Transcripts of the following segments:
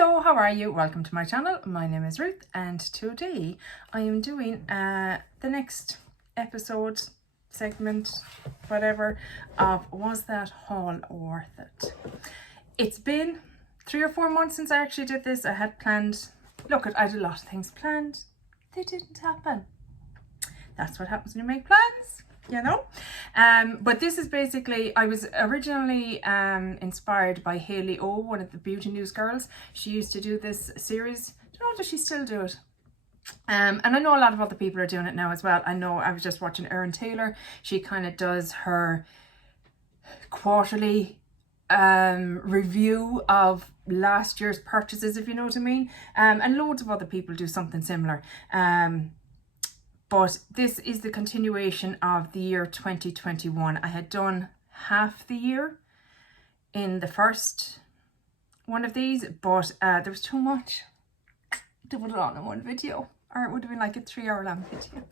Hello, how are you? Welcome to my channel. My name is Ruth and today I am doing the next episode, segment, whatever, of Was That Haul Worth It? It's been 3 or 4 months since I actually did this. I had planned, I had a lot of things planned. They didn't happen. That's what happens when you make plans, you know. But this is basically, I was originally inspired by Hayley O, one of the beauty news girls. She used to do this series. I don't know, does she still do it? And I know a lot of other people are doing it now as well. I know, I was just watching Erin Taylor. She kind of does her quarterly review of last year's purchases, if you know what I mean. And loads of other people do something similar. But this is the continuation of the year 2021. I had done half the year in the first one of these, but there was too much to put it on in one video, or it would have been like a 3-hour long video.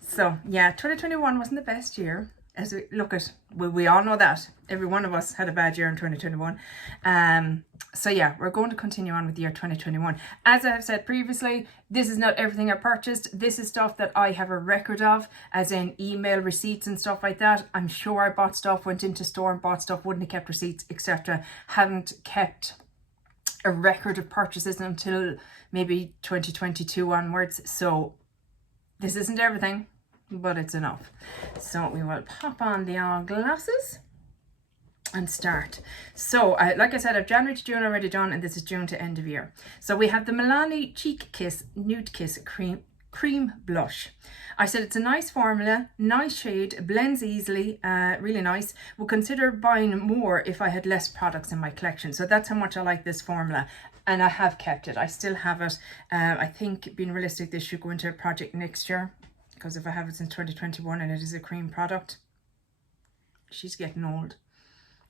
So yeah, 2021 wasn't the best year. As we look at, we all know that every one of us had a bad year in 2021. So yeah, we're going to continue on with the year 2021. As I have said previously, this is not everything I purchased. This is stuff that I have a record of, as in email receipts and stuff like that. I'm sure I bought stuff, went into store and bought stuff, wouldn't have kept receipts, etc. Haven't kept a record of purchases until maybe 2022 onwards. So this isn't everything, but it's enough. So we will pop on the glasses and start. So like I said, I've January to June already done, and this is June to end of year. So we have the Milani Cheek Kiss Nude Kiss Cream Blush. I said it's a nice formula, nice shade, blends easily, really nice. Would consider buying more if I had less products in my collection. So that's how much I like this formula, and I have kept it. I still have it. I think, being realistic, this should go into a project next year, because if I have it since 2021 and it is a cream product, she's getting old.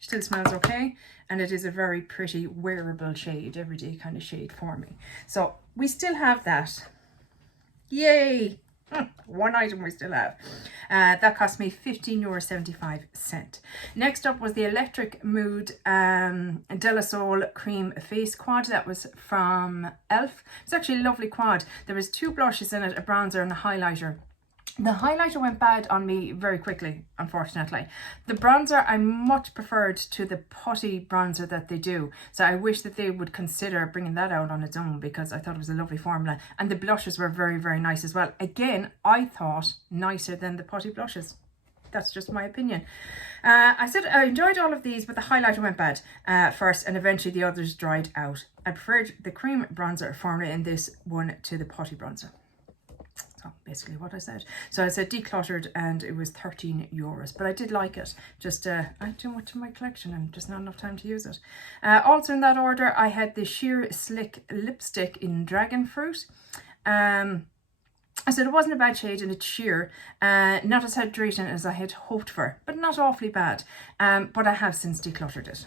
Still smells okay, and it is a very pretty wearable shade, everyday kind of shade for me. So we still have that. Yay! One item we still have. That cost me €15.75. Next up was the Electric Mood De La Soul Cream Face Quad. That was from Elf. It's actually a lovely quad. There was 2 blushes in it, a bronzer and a highlighter. The highlighter went bad on me very quickly, unfortunately. The bronzer I much preferred to the putty bronzer that they do. So I wish that they would consider bringing that out on its own, because I thought it was a lovely formula. And the blushes were very, very nice as well. Again, I thought nicer than the putty blushes. That's just my opinion. I said I enjoyed all of these, but the highlighter went bad first, and eventually the others dried out. I preferred the cream bronzer formula in this one to the putty bronzer. So basically what I said. So I said decluttered, and it was €13, but I did like it. Just I had too much in my collection and just not enough time to use it. Also in that order, I had the Sheer Slick lipstick in Dragon Fruit. I said it wasn't a bad shade, and it's sheer, not as hydrating as I had hoped for, but not awfully bad. But I have since decluttered it.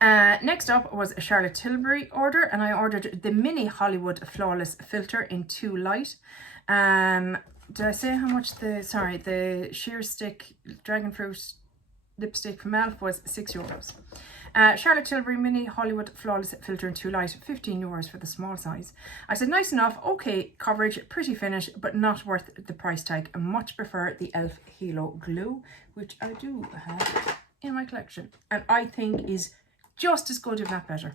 Next up was a Charlotte Tilbury order, and I ordered the Mini Hollywood Flawless Filter in 2 Light. Did I say how much the Sheer Stick Dragon Fruit lipstick from Elf was? €6. Charlotte Tilbury Mini Hollywood Flawless Filter in 2 Light, €15 for the small size. I said nice enough, okay coverage, pretty finish, but not worth the price tag. I much prefer the Elf Halo Glue, which I do have in my collection, and I think is just as good, if not better.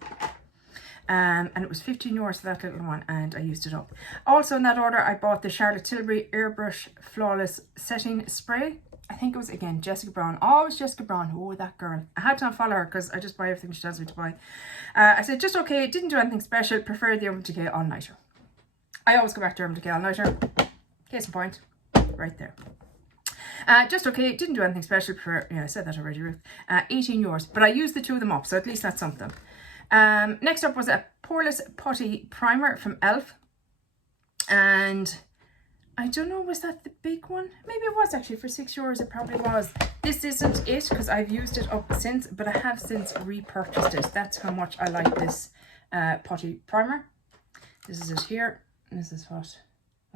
And it was €15 for that little one, and I used it up. Also in that order, I bought the Charlotte Tilbury Airbrush Flawless Setting Spray. I think it was, again, Jessica Brown. Oh, it was Jessica Brown. Oh, that girl. I had to unfollow her because I just buy everything she tells me to buy. I said, just okay. It didn't do anything special. Preferred the Urban Decay All Nighter. I always go back to Urban Decay All Nighter. Case in point. Right there. Just okay, it didn't do anything special. Yeah, I said that already, Ruth. €18, but I used the 2 of them up, so at least that's something. Next up was a Poreless Putty Primer from Elf, and I don't know, was that the big one? Maybe it was actually for €6. It probably was. This isn't it, because I've used it up since, but I have since repurchased it. That's how much I like this putty primer. This is it here. This is what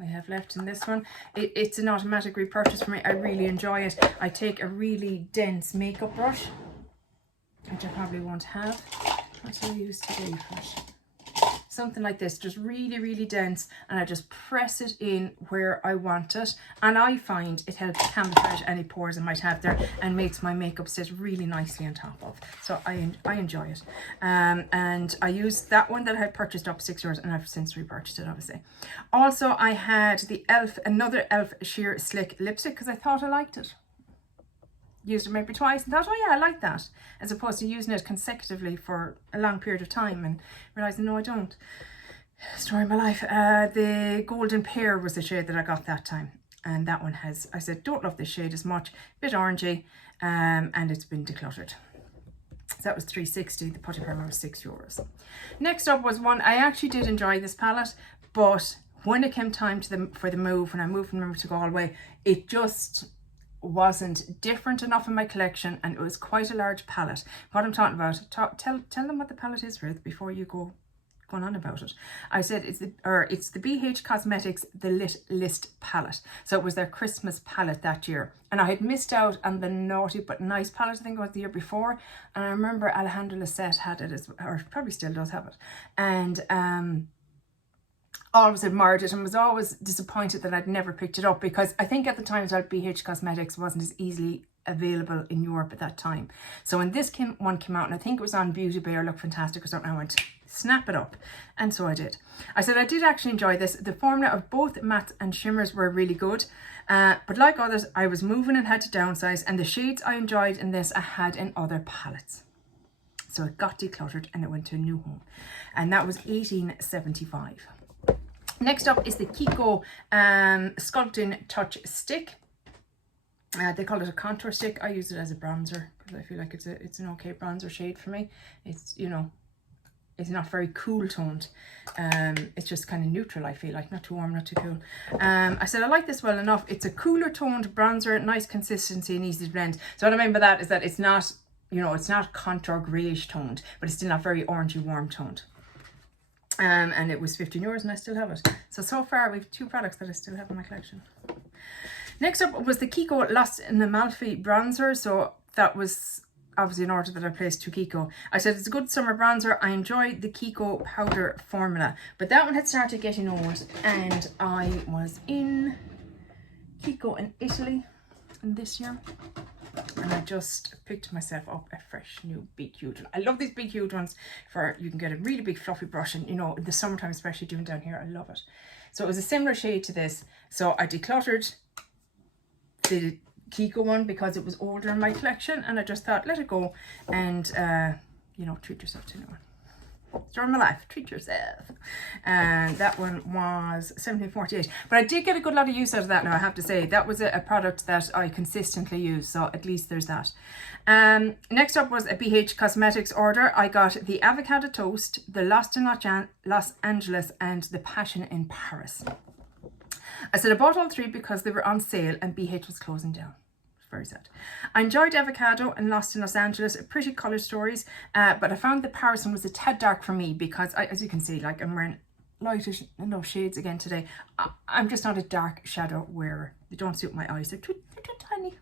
I have left in this one. It's an automatic repurchase for me. I really enjoy it. I take a really dense makeup brush which I probably won't have. What do I use today for it? Something like this, just really, really dense, and I just press it in where I want it, and I find it helps camouflage any pores I might have there and makes my makeup sit really nicely on top of. So I enjoy it. And I used that one that I had purchased up €6, and I've since repurchased it, obviously. Also, I had the another e.l.f. Sheer Slick lipstick because I thought I liked it. Used it maybe twice and thought, oh yeah, I like that, as opposed to using it consecutively for a long period of time and realising, no, I don't. Story of my life. The Golden Pear was the shade that I got that time, and that one has, I said, don't love this shade as much, bit orangey, and it's been decluttered. So that was $3.60. The putty primer was €6. Next up was one, I actually did enjoy this palette, but when it came time for the move, when I moved from Limerick to Galway, it just wasn't different enough in my collection, and it was quite a large palette. What I'm talking about, tell them what the palette is, Ruth, before you go on about it. I said it's the BH Cosmetics The Lit List palette. So it was their Christmas palette that year, and I had missed out on the Naughty But Nice palette. I think it was the year before, and I remember Alejandra Lisette had it, or probably still does have it, and always admired it and was always disappointed that I'd never picked it up, because I think at the time that BH Cosmetics wasn't as easily available in Europe at that time. So when this one came out, and I think it was on Beauty Bay or Look Fantastic or something, I went, snap it up. And so I did. I said I did actually enjoy this. The formula of both mattes and shimmers were really good. But like others, I was moving and had to downsize, and the shades I enjoyed in this I had in other palettes. So it got decluttered and it went to a new home. And that was $18.75. Next up is the Kiko Sculpting Touch Stick. They call it a contour stick. I use it as a bronzer because I feel like it's an okay bronzer shade for me. It's, you know, it's not very cool toned. It's just kind of neutral, I feel like, not too warm, not too cool. I said I like this well enough. It's a cooler toned bronzer, nice consistency and easy to blend. So what I mean by that is that it's not, you know, it's not contour greyish toned, but it's still not very orangey warm toned. And it was €15 and I still have it. So far we have 2 products that I still have in my collection. Next up was the Kiko Lost in Amalfi bronzer. So that was obviously an order that I placed to Kiko. I said it's a good summer bronzer. I enjoyed the Kiko powder formula, but that one had started getting old, and I was in Kiko in Italy this year, and I just picked myself up a fresh new big huge one. I love these big huge ones for, you can get a really big fluffy brush, and you know, in the summertime, especially doing down here, I love it. So it was a similar shade to this. So I decluttered the Kiko one because it was older in my collection, and I just thought, let it go and you know, treat yourself to a new one. Story of my life, treat yourself. And that one was $17.48, but I did get a good lot of use out of that now, I have to say. That was a product that I consistently use, so at least there's that. Next up was a BH Cosmetics order. I got the Avocado Toast, the Lost in Los Angeles, and the Passion in Paris. I said I bought all 3 because they were on sale and BH was closing down. Very sad. I enjoyed Avocado and Lost in Los Angeles, pretty colour stories, but I found the Paris one was a tad dark for me because, as you can see, like, I'm wearing lightish enough shades again today. I'm just not a dark shadow wearer. They don't suit my eyes. They're too tiny.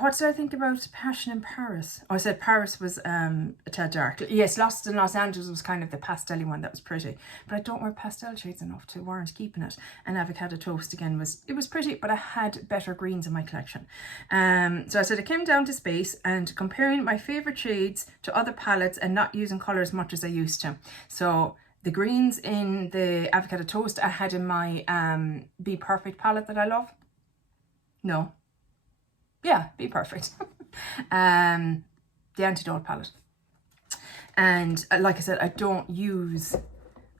What did I think about Passion in Paris? Oh, I said Paris was a tad dark. Yes, Lost in Los Angeles was kind of the pastel-y one that was pretty. But I don't wear pastel shades enough to warrant keeping it. And Avocado Toast, again, was pretty, but I had better greens in my collection. So I said it came down to space and comparing my favourite shades to other palettes and not using colour as much as I used to. So the greens in the Avocado Toast I had in my Be Perfect palette that I love. No. Yeah, Be Perfect. The Antidote palette. And like I said, I don't use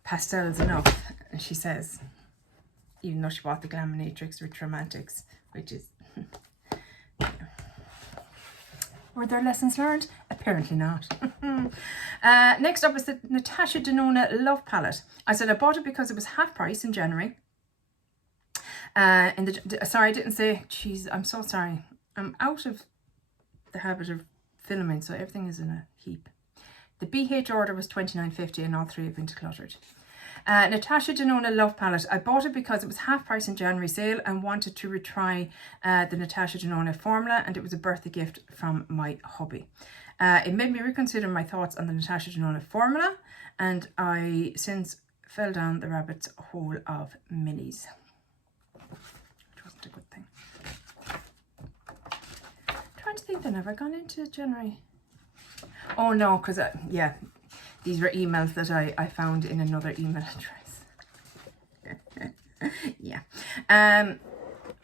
pastels enough, she says, even though she bought the Glaminatrix Rich Romantics, which is... Were there lessons learned? Apparently not. Next up is the Natasha Denona Love Palette. I said I bought it because it was half price in January. Sorry, I didn't say, jeez, I'm so sorry. I'm out of the habit of filming, so everything is in a heap. The BH order was $29.50 and all 3 have been decluttered. Natasha Denona Love Palette. I bought it because it was half price in January sale and wanted to retry the Natasha Denona formula, and it was a birthday gift from my hubby. It made me reconsider my thoughts on the Natasha Denona formula, and I since fell down the rabbit's hole of minis, which wasn't a good thing. I'm trying to think then, have I gone into January? Oh no, because yeah, these were emails that I found in another email address. Yeah.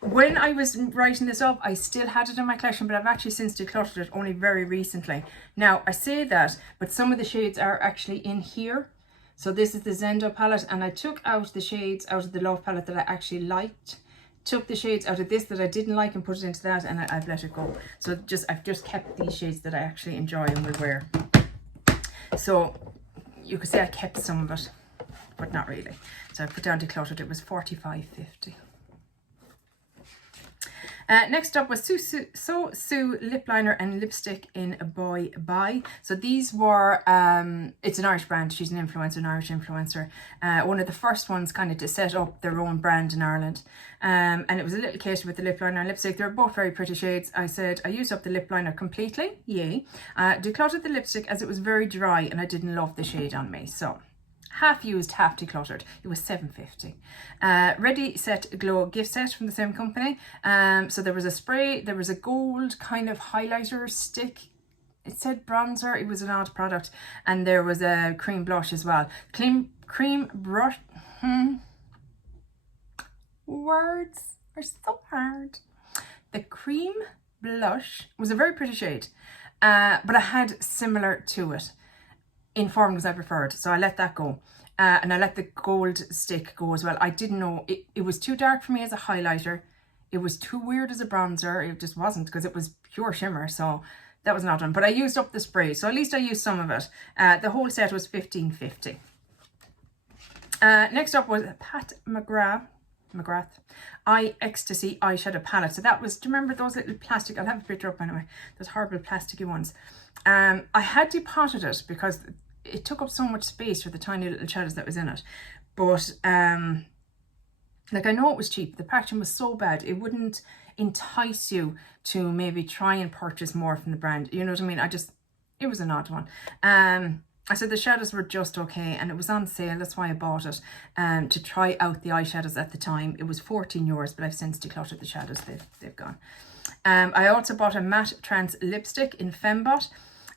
When I was writing this up, I still had it in my collection, but I've actually since decluttered it only very recently. Now, I say that, but some of the shades are actually in here. So this is the Zendo palette, and I took out the shades out of the Love palette that I actually liked, took the shades out of this that I didn't like and put it into that, and I've let it go. So I've just kept these shades that I actually enjoy and will wear. So you could say I kept some of it, but not really. So I put down decluttered. It was $45.50. Next up was So Sue lip liner and lipstick in Boy Bye. So these were, it's an Irish brand. She's an influencer, an Irish influencer. One of the first ones kind of to set up their own brand in Ireland. And it was a little kit with the lip liner and lipstick. They were both very pretty shades. I said I used up the lip liner completely, yay. Decluttered the lipstick as it was very dry and I didn't love the shade on me. So half used, half decluttered. It was $7.50. Ready Set Glow gift set from the same company. So there was a spray, there was a gold kind of highlighter stick. It said bronzer. It was an odd product, and there was a cream blush as well. Cream brush. Words are so hard. The cream blush was a very pretty shade, but I had similar to it in formulas I preferred, so I let that go. And I let the gold stick go as well. I didn't know, it was too dark for me as a highlighter. It was too weird as a bronzer. It just wasn't, because it was pure shimmer, so that was not done. But I used up the spray, so at least I used some of it. The whole set was $15.50. Next up was Pat McGrath Eye Ecstasy eyeshadow palette. So that was, do you remember those little plastic, I'll have a picture up anyway, those horrible plasticky ones. I had depotted it because it took up so much space for the tiny little shadows that was in it. But like, I know it was cheap. The packaging was so bad, it wouldn't entice you to maybe try and purchase more from the brand. You know what I mean? It was an odd one. I said the shadows were just okay, and it was on sale. That's why I bought it, to try out the eyeshadows at the time. It was €14, but I've since decluttered the shadows. They've gone. I also bought a matte trans lipstick in Fembot.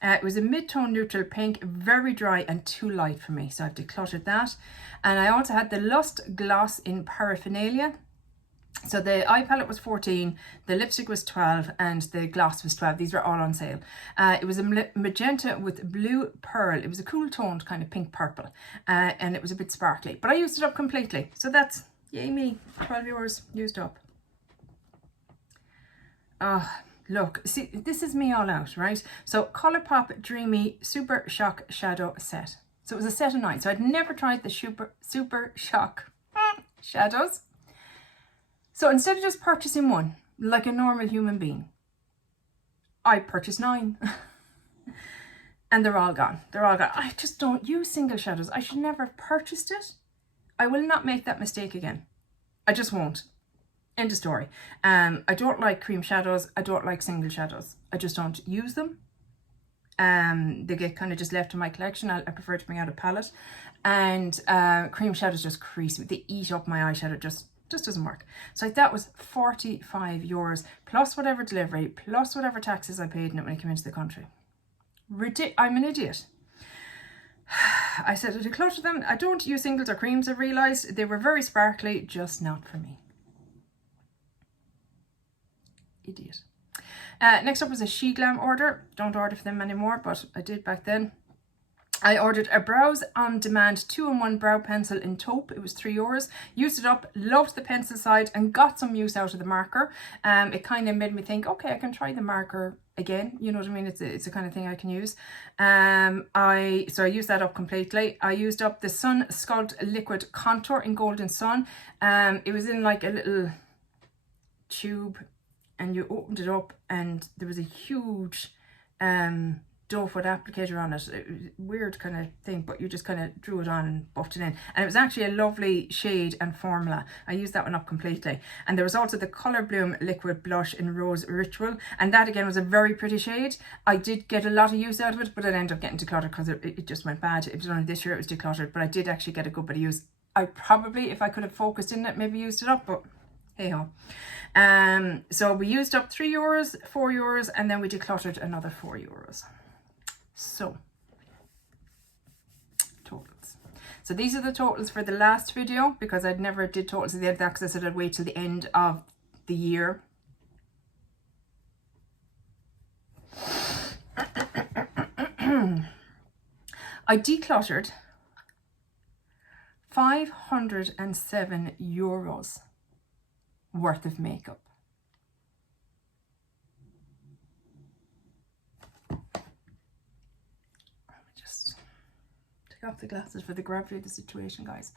It was a mid-tone neutral pink, very dry and too light for me, so I've decluttered that. And I also had the Lust Gloss in Paraphernalia. So the eye palette was 14, the lipstick was 12, and the gloss was 12. These were all on sale. It was a magenta with blue pearl. It was a cool toned kind of pink purple, and it was a bit sparkly. But I used it up completely. So that's, yay me, €12 used up. Look, see, this is me all out, right? So Colourpop Dreamy Super Shock Shadow Set. So it was a set of 9. So I'd never tried the Super Shock shadows. So instead of just purchasing one, like a normal human being, I purchased 9. And they're all gone. They're all gone. I just don't use single shadows. I should never have purchased it. I will not make that mistake again. I just won't. End of story. I don't like cream shadows. I don't like single shadows. I just don't use them. They get kind of just left in my collection. I prefer to bring out a palette. And cream shadows just crease me. They eat up my eyeshadow. Just doesn't work. So that was €45 plus whatever delivery, plus whatever taxes I paid in it when I came into the country. I'm an idiot. I said I decluttered them. I don't use singles or creams. I realised they were very sparkly, just not for me. Idiot. Next up was a She Glam order. Don't order for them anymore, but I did back then. I ordered a Brows on Demand 2-in-1 brow pencil in taupe. It was €3. Used it up, loved the pencil side, and got some use out of the marker. It kind of made me think, okay, I can try the marker again. You know what I mean? It's a kind of thing I can use. So I used that up completely. I used up the Sun Sculpt Liquid Contour in Golden Sun. It was in like a little tube, and you opened it up, and there was a huge doe foot applicator on it. Weird kind of thing, but you just kind of drew it on and buffed it in. And it was actually a lovely shade and formula. I used that one up completely. And there was also the Colour Bloom Liquid Blush in Rose Ritual. And that again was a very pretty shade. I did get a lot of use out of it, but it ended up getting decluttered because it just went bad. It was only this year it was decluttered, but I did actually get a good bit of use. I probably, if I could have focused in it, maybe used it up, but hey ho. So we used up €3, €4, and then we decluttered another €4. So, totals. So these are the totals for the last video, because I never did totals at the end of that because I said I'd wait till the end of the year. I decluttered €507 worth of makeup. Off the glasses for the gravity of the situation, guys.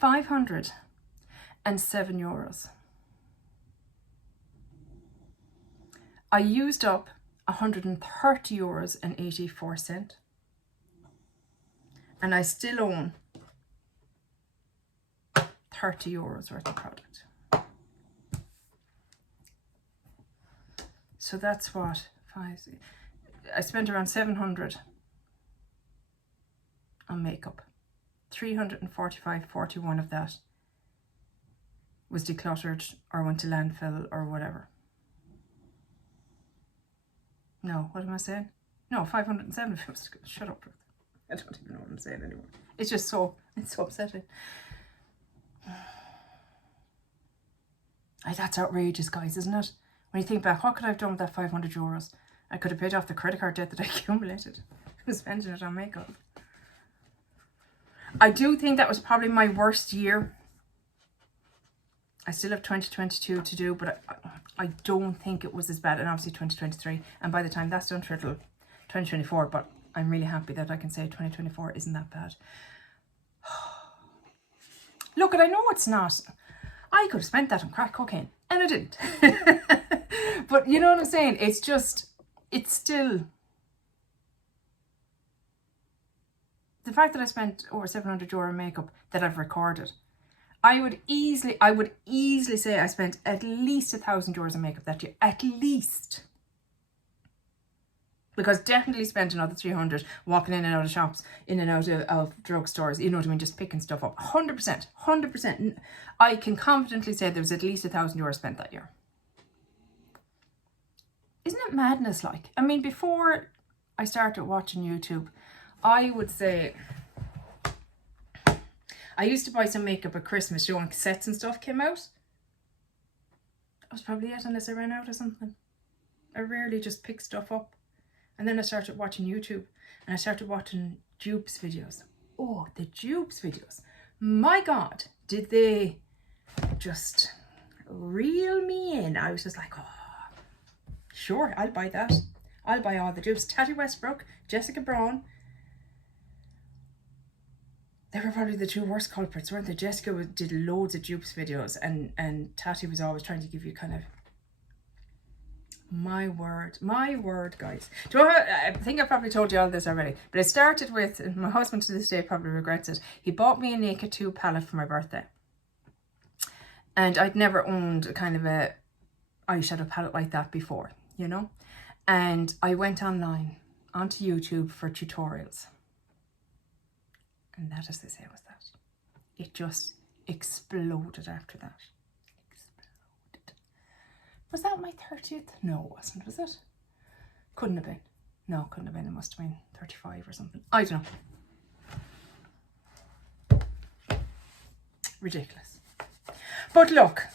€507. I used up €130.84, and I still own €30 worth of product. So that's what I spent around 700 on makeup. 345.41 of that was decluttered or went to landfill or whatever. No, what am I saying? No, 507. Shut up, Ruth. I don't even know what I'm saying anymore. It's just so, it's so upsetting. That's outrageous, guys, isn't it? When you think back, what could I have done with that €500? I could have paid off the credit card debt that I accumulated. I was spending it on makeup. I do think that was probably my worst year. I still have 2022 to do, but I don't think it was as bad. And obviously 2023. And by the time that's done, it'll 2024. But I'm really happy that I can say 2024 isn't that bad. Look, I know it's not. I could have spent that on crack cocaine. And I didn't. But you know what I'm saying? It's just, it's still... The fact that I spent over €700 on makeup that I've recorded, I would easily say I spent at least €1,000 on makeup that year, at least. Because definitely spent another 300 walking in and out of shops, in and out of drugstores, you know what I mean, just picking stuff up. 100%. I can confidently say there was at least €1,000 spent that year. Isn't it madness, like? I mean, before I started watching YouTube, I would say I used to buy some makeup at Christmas, you know, when cassettes and stuff came out. That was probably it, unless I ran out or something. I rarely just pick stuff up. And then I started watching YouTube, and I started watching dupes videos. Oh, the dupes videos. My God, did they just reel me in. I was just like, oh, sure, I'll buy that. I'll buy all the dupes. Tati Westbrook, Jessica Braun. They were probably the two worst culprits, weren't they? Jessica did loads of dupes videos, and Tati was always trying to give you kind of, my word, guys. Do you know how, I think I probably told you all this already, but it started with, and my husband to this day probably regrets it, he bought me a Naked 2 palette for my birthday. And I'd never owned a kind of a eyeshadow palette like that before, you know? And I went online, onto YouTube for tutorials. And that, as they say, was that. It just exploded after that. Exploded. Was that my 30th? No, it wasn't, was it? Couldn't have been. No, couldn't have been. It must have been 35 or something. I don't know. Ridiculous. But look,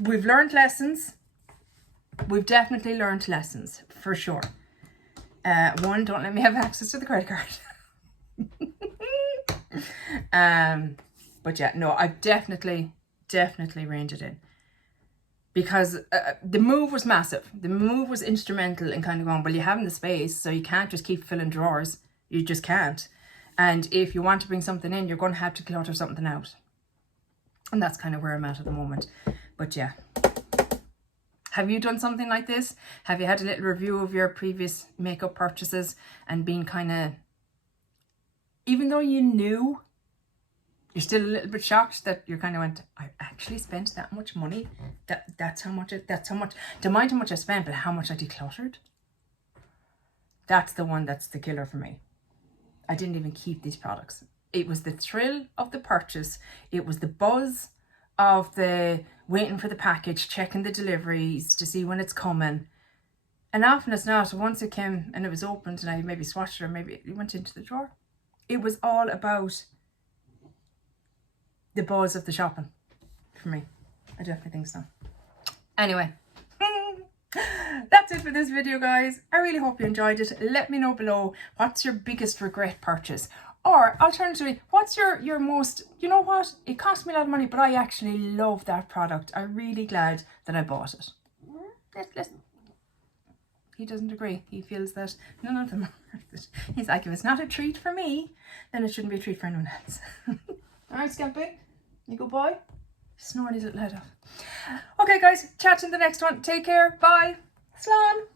we've learned lessons. We've definitely learned lessons, for sure. One, don't let me have access to the credit card. But yeah, no, I've definitely reined it in, because the move was massive. The move was instrumental in kind of going, well, you haven't the space, so you can't just keep filling drawers. You just can't. And if you want to bring something in, you're going to have to clutter something out. And that's kind of where I'm at the moment. But yeah, Have you done something like this? Have you had a little review of your previous makeup purchases and been kind of, even though you knew, you're still a little bit shocked that you kind of went, I actually spent that much money? That's how much, don't mind how much I spent, but how much I decluttered? That's the one that's the killer for me. I didn't even keep these products. It was the thrill of the purchase. It was the buzz of the waiting for the package, checking the deliveries to see when it's coming. And often as not, once it came and it was opened and I maybe swatched it or maybe it went into the drawer, it was all about the buzz of the shopping for me. I definitely think so. Anyway, that's it for this video, guys. I really hope you enjoyed it. Let me know below, what's your biggest regret purchase? Or alternatively, what's your most, you know what, it cost me a lot of money, but I actually love that product. I'm really glad that I bought it. He doesn't agree. He feels that none of them are. He's like, if it's not a treat for me, then it shouldn't be a treat for anyone else. All right, Scampy, you go boy. Snore his little head off. Okay, guys, chat in the next one. Take care. Bye. Slán.